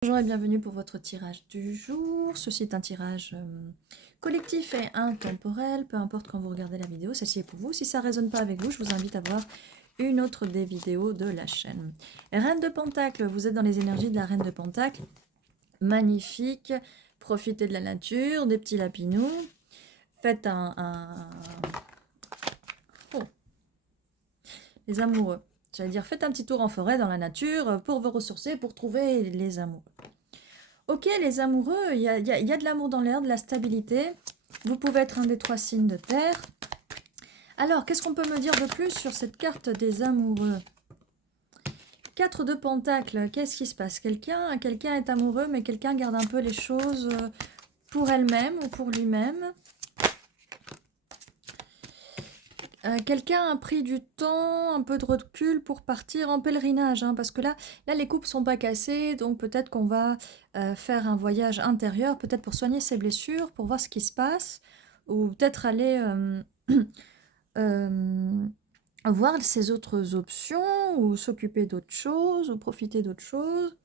Bonjour et bienvenue pour votre tirage du jour. Ceci est un tirage collectif et intemporel, peu importe quand vous regardez la vidéo, celle-ci est pour vous. Si ça ne résonne pas avec vous, je vous invite à voir une autre des vidéos de la chaîne. Reine de Pentacle, vous êtes dans les énergies de la Reine de Pentacle. Magnifique, profitez de la nature, des petits lapinous. Faites Oh, les amoureux. J'allais dire, faites un petit tour en forêt, dans la nature, pour vous ressourcer, pour trouver les amoureux. Ok, les amoureux, il y a de l'amour dans l'air, de la stabilité. Vous pouvez être un des 3 signes de terre. Alors, qu'est-ce qu'on peut me dire de plus sur cette carte des amoureux? 4 de Pentacle, qu'est-ce qui se passe? Quelqu'un est amoureux, mais quelqu'un garde un peu les choses pour elle-même ou pour lui-même. Quelqu'un a pris du temps, un peu de recul pour partir en pèlerinage, hein, parce que là, les coupes sont pas cassées, donc peut-être qu'on va faire un voyage intérieur, peut-être pour soigner ses blessures, pour voir ce qui se passe, ou peut-être aller voir ses autres options, ou s'occuper d'autres choses, ou profiter d'autres choses.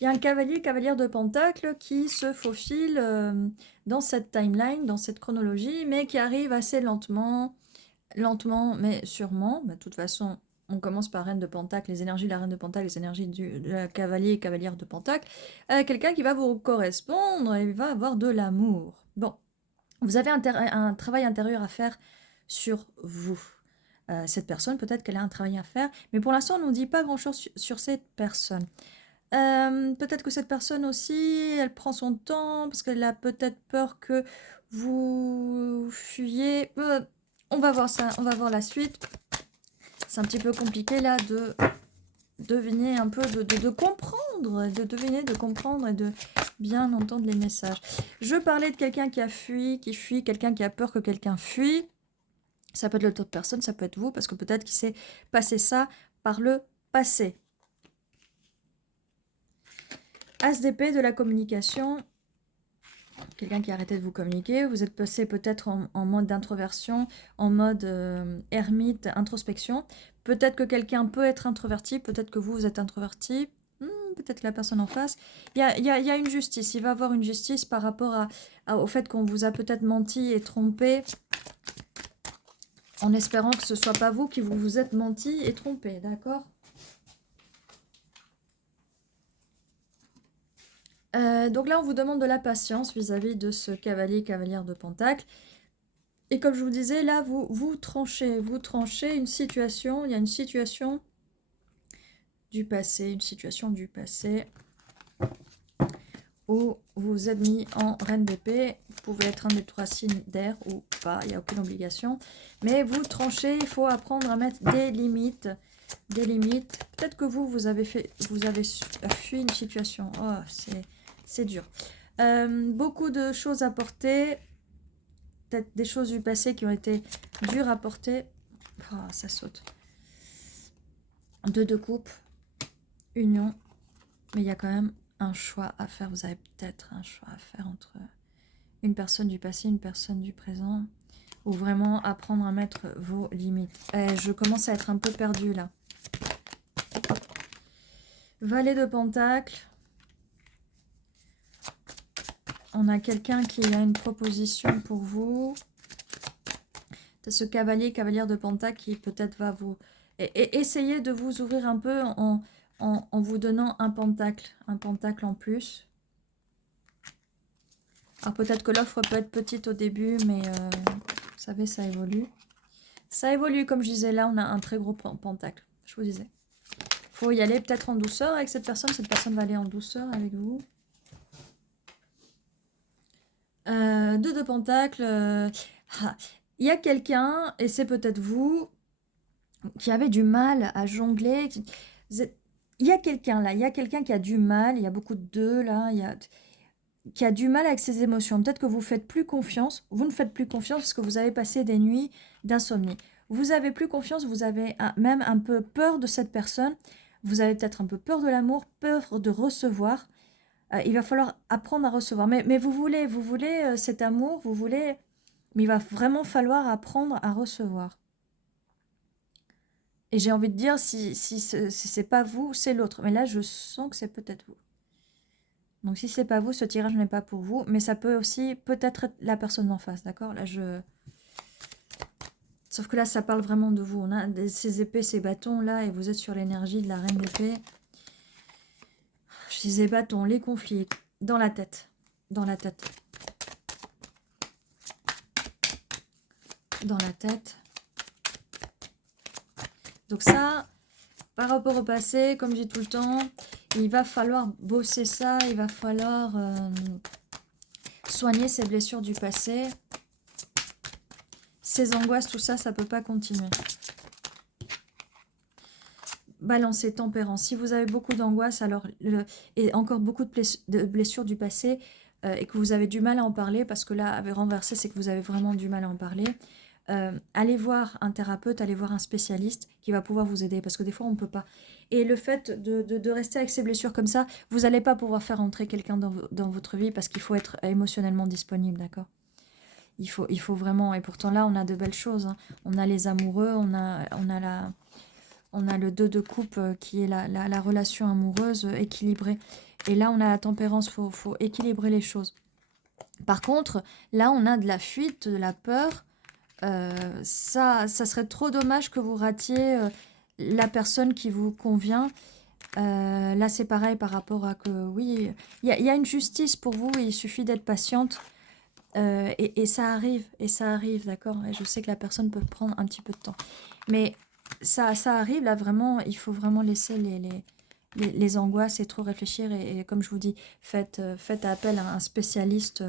Il y a un cavalière de Pentacle qui se faufile dans cette timeline, dans cette chronologie, mais qui arrive assez lentement, mais sûrement. De toute façon, on commence par Reine de Pentacle, les énergies de la Reine de Pentacle, les énergies de la cavalier et cavalière de Pentacle. Quelqu'un qui va vous correspondre et va avoir de l'amour. Bon, vous avez un travail intérieur à faire sur vous. Cette personne, peut-être qu'elle a un travail à faire, mais pour l'instant, on ne nous dit pas grand-chose sur cette personne. Peut-être que cette personne aussi, elle prend son temps, parce qu'elle a peut-être peur que vous fuyiez. On va voir ça, on va voir la suite. C'est un petit peu compliqué là de deviner un peu, de comprendre, de deviner, de comprendre et de bien entendre les messages. Je parlais de quelqu'un qui a fui, qui fuit, quelqu'un qui a peur que quelqu'un fuit. Ça peut être l'autre personne, ça peut être vous, parce que peut-être qu'il s'est passé ça par le passé. As d'épée de la communication. Quelqu'un qui a arrêté de vous communiquer. Vous êtes passé peut-être en mode d'introversion, en mode ermite, introspection. Peut-être que quelqu'un peut être introverti, peut-être que vous êtes introverti. Peut-être que la personne en face. Il y a une justice. Il va y avoir une justice par rapport au fait qu'on vous a peut-être menti et trompé, en espérant que ce ne soit pas vous qui vous êtes menti et trompé, d'accord? Donc là, on vous demande de la patience vis-à-vis de ce cavalière de Pentacle. Et comme je vous disais, là, vous tranchez une situation. Il y a une situation du passé, où vous êtes mis en reine d'épée. Vous pouvez être un des 3 signes d'air ou pas, il n'y a aucune obligation. Mais vous tranchez, il faut apprendre à mettre des limites. Peut-être que vous avez fui une situation. Oh, c'est dur. Beaucoup de choses à porter. Peut-être des choses du passé qui ont été dures à porter. Oh, ça saute. 2 de coupe. Union. Mais il y a quand même un choix à faire. Vous avez peut-être un choix à faire entre une personne du passé, une personne du présent. Ou vraiment apprendre à mettre vos limites. Je commence à être un peu perdue là. Valet de Pentacle. On a quelqu'un qui a une proposition pour vous. Ce cavalière de Pentacle qui peut-être va vous... Essayez de vous ouvrir un peu en vous donnant un pentacle en plus. Alors peut-être que l'offre peut être petite au début, mais vous savez, ça évolue. Ça évolue, comme je disais, là on a un très gros pentacle, je vous disais. Il faut y aller peut-être en douceur avec cette personne va aller en douceur avec vous. 2 de pentacle. Il y a quelqu'un, et c'est peut-être vous, qui avait du mal à jongler. Il y a quelqu'un là, il y a quelqu'un qui a du mal, il y a beaucoup de deux là, qui a du mal avec ses émotions. Peut-être que vous faites plus confiance, vous ne faites plus confiance parce que vous avez passé des nuits d'insomnie. Vous avez plus confiance, vous avez même un peu peur de cette personne, vous avez peut-être un peu peur de l'amour, peur de recevoir. Il va falloir apprendre à recevoir. Mais vous voulez cet amour, mais il va vraiment falloir apprendre à recevoir. Et j'ai envie de dire, si c'est pas vous, c'est l'autre. Mais là, je sens que c'est peut-être vous. Donc si c'est pas vous, ce tirage n'est pas pour vous, mais ça peut aussi peut-être être la personne d'en face, d'accord? Là, Sauf que là, ça parle vraiment de vous. On a ces épées, ces bâtons, là, et vous êtes sur l'énergie de la reine d'épée. Je disais bâtons, les conflits, dans la tête. Dans la tête. Dans la tête. Donc ça, par rapport au passé, comme je dis tout le temps, il va falloir bosser ça, il va falloir soigner ces blessures du passé. Ces angoisses, tout ça, ça peut pas continuer. Balancer, tempérance. Si vous avez beaucoup d'angoisse, alors et encore beaucoup de blessures du passé et que vous avez du mal à en parler, parce que là, avec renversé, c'est que vous avez vraiment du mal à en parler. Allez voir un thérapeute, allez voir un spécialiste qui va pouvoir vous aider, parce que des fois, on ne peut pas. Et le fait de rester avec ces blessures comme ça, vous n'allez pas pouvoir faire entrer quelqu'un dans votre vie, parce qu'il faut être émotionnellement disponible, d'accord? Il faut vraiment, et pourtant là, on a de belles choses, hein. On a les amoureux, on a le 2 de coupe qui est la relation amoureuse équilibrée. Et là, on a la tempérance, faut équilibrer les choses. Par contre, là, on a de la fuite, de la peur. Ça serait trop dommage que vous ratiez la personne qui vous convient. Là, c'est pareil par rapport à que, oui, il y a une justice pour vous, il suffit d'être patiente. Et ça arrive, d'accord? Et je sais que la personne peut prendre un petit peu de temps. Mais ça arrive, là, vraiment, il faut vraiment laisser les angoisses et trop réfléchir. Et comme je vous dis, faites appel à un spécialiste,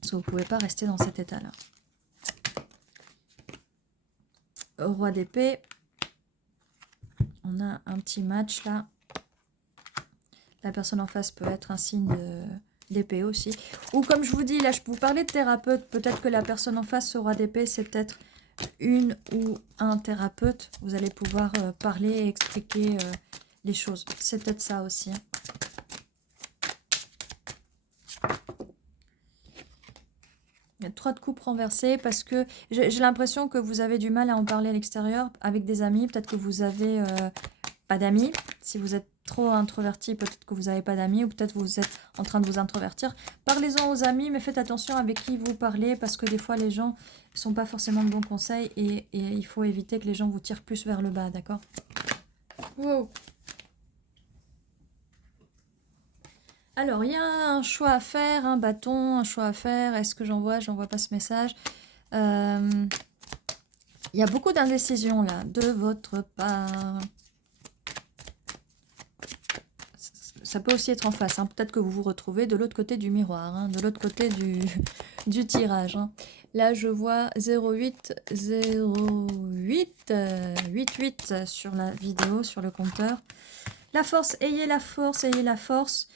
parce que vous ne pouvez pas rester dans cet état-là. Roi d'épée. On a un petit match, là. La personne en face peut être un signe d'épée aussi. Ou comme je vous dis, là, je vous parlais de thérapeute. Peut-être que la personne en face, ce roi d'épée, c'est peut-être une ou un thérapeute. Vous allez pouvoir parler et expliquer les choses. C'est peut-être ça aussi. Hein. Il y a 3 de coupe renversées parce que j'ai l'impression que vous avez du mal à en parler à l'extérieur avec des amis. Peut-être que vous avez pas d'amis. Si vous êtes trop introverti, peut-être que vous n'avez pas d'amis ou peut-être vous êtes en train de vous introvertir. Parlez-en aux amis, mais faites attention avec qui vous parlez parce que des fois, les gens ne sont pas forcément de bons conseils et il faut éviter que les gens vous tirent plus vers le bas, d'accord? Wow. Alors, il y a un choix à faire, un bâton, un choix à faire. Est-ce que j'envoie pas ce message. Il y a beaucoup d'indécision là, de votre part. Ça peut aussi être en face. Hein. Peut-être que vous vous retrouvez de l'autre côté du miroir, hein, de l'autre côté du tirage. Hein. Là, je vois 08, 08, 88 sur la vidéo, sur le compteur. La force, ayez la force, ayez la force.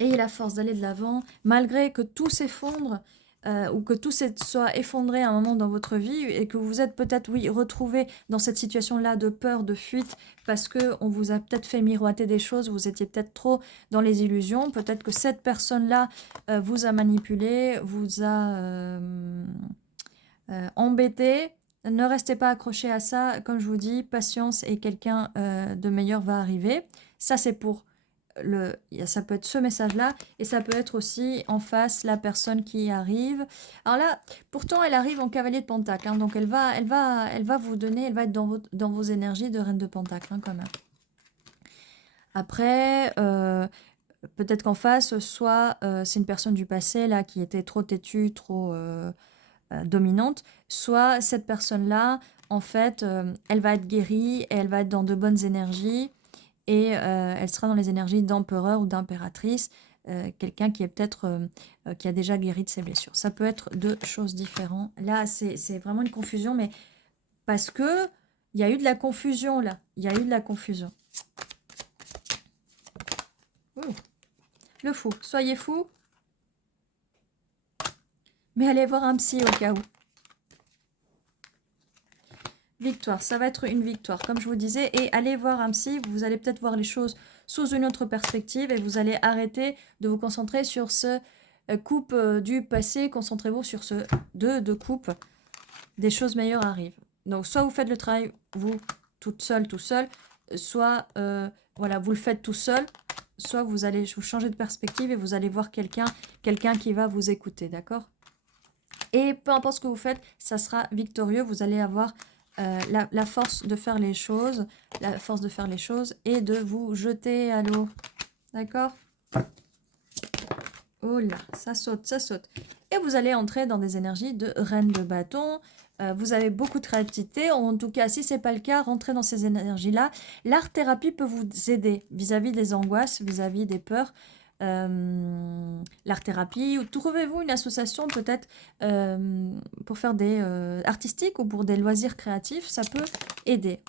Ayez la force d'aller de l'avant, malgré que tout s'effondre ou que tout soit effondré à un moment dans votre vie et que vous êtes peut-être, oui, retrouvé dans cette situation-là de peur, de fuite, parce qu'on vous a peut-être fait miroiter des choses, vous étiez peut-être trop dans les illusions, peut-être que cette personne-là vous a manipulé, vous a embêté. Ne restez pas accroché à ça, comme je vous dis, patience et quelqu'un de meilleur va arriver. Ça, c'est pour ça peut être ce message-là, et ça peut être aussi en face la personne qui arrive. Alors là, pourtant, elle arrive en cavalier de pentacle, hein, donc elle va vous donner, elle va être dans vos énergies de reine de pentacle, hein, quand même. Après, peut-être qu'en face, soit c'est une personne du passé là qui était trop têtue, trop dominante, soit cette personne-là, en fait, elle va être guérie, et elle va être dans de bonnes énergies. Et elle sera dans les énergies d'empereur ou d'impératrice, quelqu'un qui est peut-être qui a déjà guéri de ses blessures. Ça peut être 2 choses différentes. Là, c'est vraiment une confusion, mais parce que il y a eu de la confusion là. Il y a eu de la confusion. Ouh. Le fou. Soyez fou. Mais allez voir un psy au cas où. Victoire, ça va être une victoire, comme je vous disais. Et allez voir un psy, vous allez peut-être voir les choses sous une autre perspective et vous allez arrêter de vous concentrer sur ce coupe du passé. Concentrez-vous sur ce 2 de coupe. Des choses meilleures arrivent. Donc, soit vous faites le travail, vous, toute seule, tout seul, soit voilà, vous le faites tout seul, soit vous allez vous changer de perspective et vous allez voir quelqu'un qui va vous écouter, d'accord? Et peu importe ce que vous faites, ça sera victorieux. Vous allez avoir la force de faire les choses, et de vous jeter à l'eau. D'accord? Oh là, ça saute, ça saute. Et vous allez entrer dans des énergies de reine de bâton. Vous avez beaucoup de créativité. En tout cas, si ce n'est pas le cas, rentrez dans ces énergies-là. L'art-thérapie peut vous aider vis-à-vis des angoisses, vis-à-vis des peurs. L'art-thérapie, ou trouvez-vous une association peut-être pour faire des artistiques ou pour des loisirs créatifs, ça peut aider.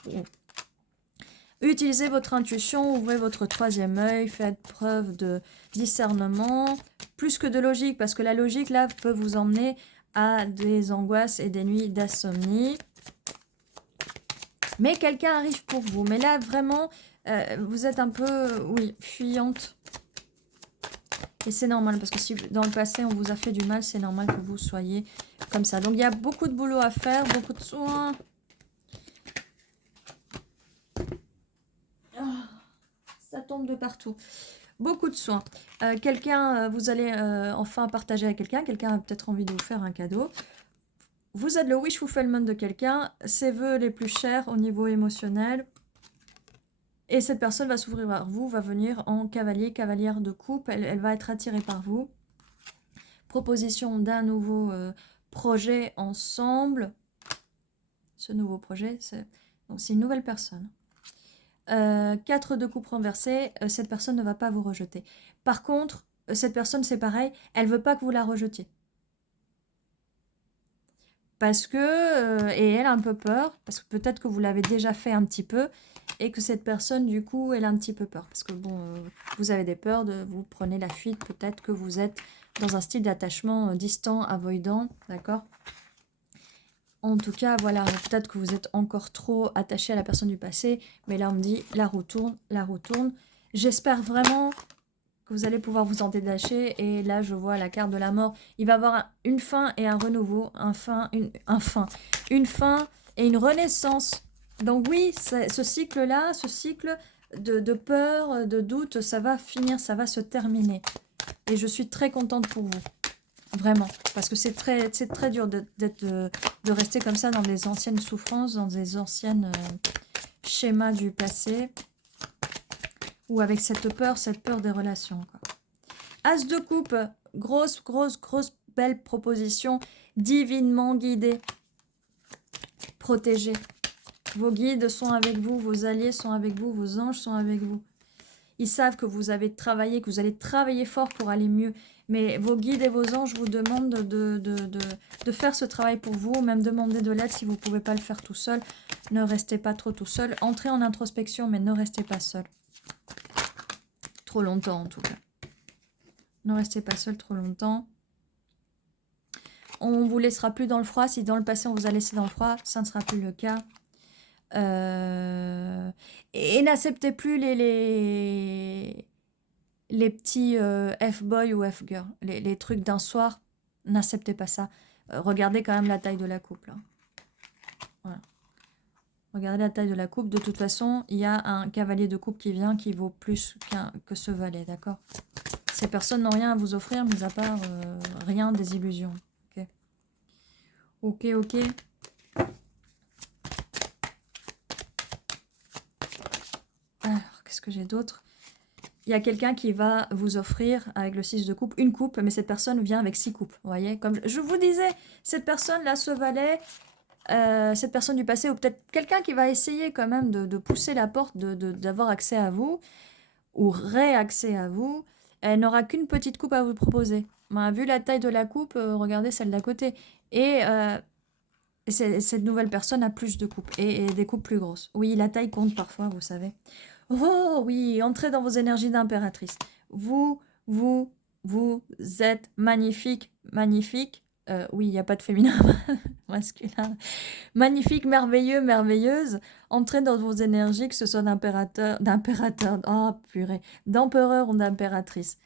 Utilisez votre intuition, ouvrez votre troisième œil, faites preuve de discernement, plus que de logique, parce que la logique, là, peut vous emmener à des angoisses et des nuits d'insomnie. Mais quelqu'un arrive pour vous. Mais là, vraiment, vous êtes un peu, oui, fuyante. Et c'est normal, parce que si dans le passé, on vous a fait du mal, c'est normal que vous soyez comme ça. Donc, il y a beaucoup de boulot à faire, beaucoup de soins. Ça tombe de partout. Beaucoup de soins. Quelqu'un, vous allez enfin partager avec quelqu'un. Quelqu'un a peut-être envie de vous faire un cadeau. Vous êtes le wish fulfillment de quelqu'un. Ses vœux les plus chers au niveau émotionnel. Et cette personne va s'ouvrir vers vous, va venir en cavalier, cavalière de coupe. Elle va être attirée par vous. Proposition d'un nouveau projet ensemble. Ce nouveau projet, c'est une nouvelle personne. 4 de coupe renversée, cette personne ne va pas vous rejeter. Par contre, cette personne, c'est pareil, elle veut pas que vous la rejetiez. Parce que, et elle a un peu peur, parce que peut-être que vous l'avez déjà fait un petit peu, et que cette personne, du coup, elle a un petit peu peur. Parce que, bon, vous avez des peurs, vous prenez la fuite, peut-être que vous êtes dans un style d'attachement distant, avoidant, d'accord ? En tout cas, voilà, peut-être que vous êtes encore trop attaché à la personne du passé, mais là, on me dit, la roue tourne, la roue tourne. J'espère vraiment que vous allez pouvoir vous en détacher, et là, je vois la carte de la mort. Il va y avoir une fin et un renouveau, une fin et une renaissance. Donc oui, ce cycle-là, ce cycle de peur, de doute, ça va finir, ça va se terminer. Et je suis très contente pour vous. Vraiment, parce que c'est très dur de rester comme ça dans des anciennes souffrances, dans des anciennes schémas du passé, ou avec cette peur des relations, quoi. As de coupe, grosse, belle proposition, divinement guidée, protégée. Vos guides sont avec vous, vos alliés sont avec vous, vos anges sont avec vous. Ils savent que vous avez travaillé, que vous allez travailler fort pour aller mieux. Mais vos guides et vos anges vous demandent de faire ce travail pour vous, même demander de l'aide si vous ne pouvez pas le faire tout seul. Ne restez pas trop tout seul. Entrez en introspection, mais ne restez pas seul. Trop longtemps, en tout cas. Ne restez pas seul trop longtemps. On ne vous laissera plus dans le froid. Si dans le passé, on vous a laissé dans le froid, ça ne sera plus le cas. Et n'acceptez plus les petits F-boy ou F-girl, les trucs d'un soir, n'acceptez pas ça. Regardez quand même la taille de la coupe. Là. Voilà. Regardez la taille de la coupe. De toute façon, il y a un cavalier de coupe qui vient qui vaut plus que ce valet, d'accord? Ces personnes n'ont rien à vous offrir, mis à part rien, des illusions. Ok. Alors, qu'est-ce que j'ai d'autre? Il y a quelqu'un qui va vous offrir, avec le 6 de coupe, une coupe, mais cette personne vient avec 6 coupes. Vous voyez, comme je vous disais, cette personne-là, ce valet, cette personne du passé, ou peut-être quelqu'un qui va essayer quand même de pousser la porte, d'avoir accès à vous, ou réaccès à vous, elle n'aura qu'une petite coupe à vous proposer. Ben, vu la taille de la coupe, regardez celle d'à côté. Et cette nouvelle personne a plus de coupes, et des coupes plus grosses. Oui, la taille compte parfois, vous savez. Oh oui, entrez dans vos énergies d'impératrice. Vous êtes magnifique. Oui, il n'y a pas de féminin masculin. Magnifique, merveilleux, merveilleuse. Entrez dans vos énergies, que ce soit d'impérateur, oh purée, d'empereur ou d'impératrice.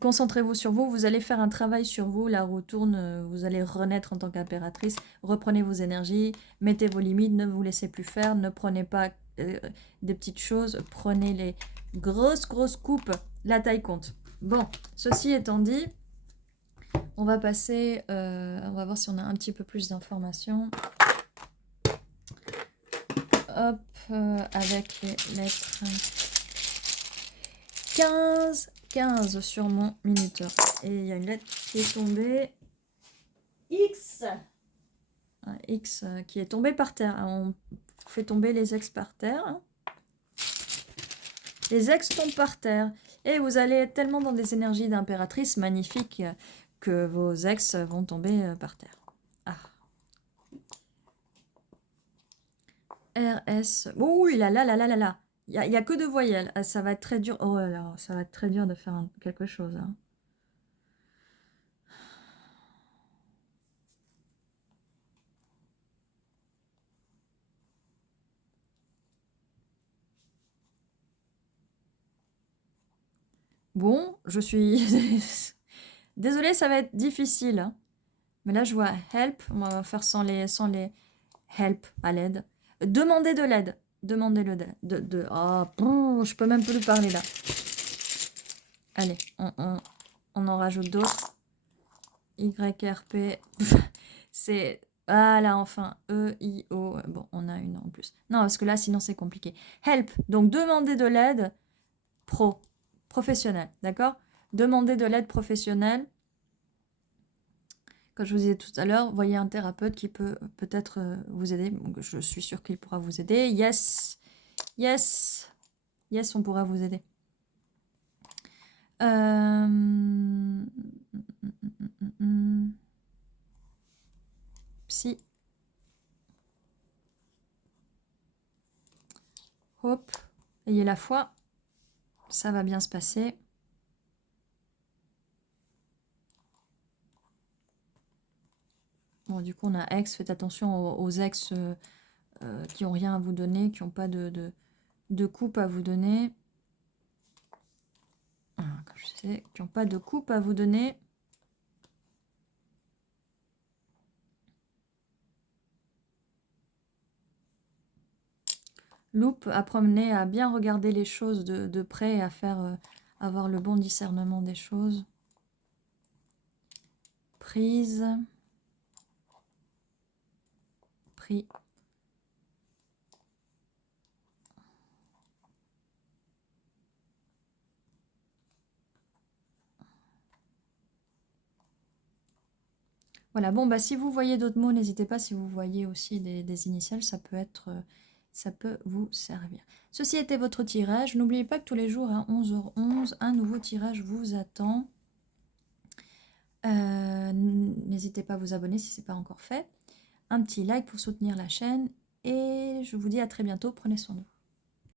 Concentrez-vous sur vous, vous allez faire un travail sur vous, la roue tourne, vous allez renaître en tant qu'impératrice. Reprenez vos énergies, mettez vos limites, ne vous laissez plus faire, ne prenez pas des petites choses, prenez les grosses coupes, la taille compte. Bon, ceci étant dit, on va passer, on va voir si on a un petit peu plus d'informations. Hop, avec les lettres 15 sur mon minuteur. Et il y a une lettre qui est tombée. X. Un X qui est tombé par terre. On fait tomber les ex par terre. Les ex tombent par terre. Et vous allez être tellement dans des énergies d'impératrice magnifiques que vos ex vont tomber par terre. Ah. RS. Ouh là là là là là là. Il n'y a que 2 voyelles. Ah, ça va être très dur. Oh là là, ça va être très dur de faire quelque chose. Hein. Bon, je suis... Désolée, ça va être difficile. Hein. Mais là, je vois help. On va faire sans les help à l'aide. Demander de l'aide. Demander le de... Oh, je peux même plus parler là. Allez, on en rajoute d'autres. YRP. C'est... Ah là, enfin. E-I-O. Bon, on a une en plus. Non, parce que là, sinon, c'est compliqué. Help. Donc, demander de l'aide professionnelle. D'accord? Demander de l'aide professionnelle. Comme je vous disais tout à l'heure, voyez un thérapeute qui peut peut-être vous aider. Donc, je suis sûre qu'il pourra vous aider. Yes. Yes. Yes, on pourra vous aider. Psy. Hop. Ayez la foi. Ça va bien se passer. Bon, du coup, on a ex. Faites attention aux ex qui n'ont rien à vous donner, qui n'ont pas de coupe à vous donner. Comme je sais, qui n'ont pas de coupe à vous donner. Loupe, apprenez à bien regarder les choses de près et à faire avoir le bon discernement des choses. Prise. Pris. Voilà, bon, bah, si vous voyez d'autres mots, n'hésitez pas. Si vous voyez aussi des initiales, ça peut vous servir. Ceci était votre tirage. N'oubliez pas que tous les jours à 11h11, un nouveau tirage vous attend. N'hésitez pas à vous abonner si ce n'est pas encore fait. Un petit like pour soutenir la chaîne. Et je vous dis à très bientôt. Prenez soin de vous.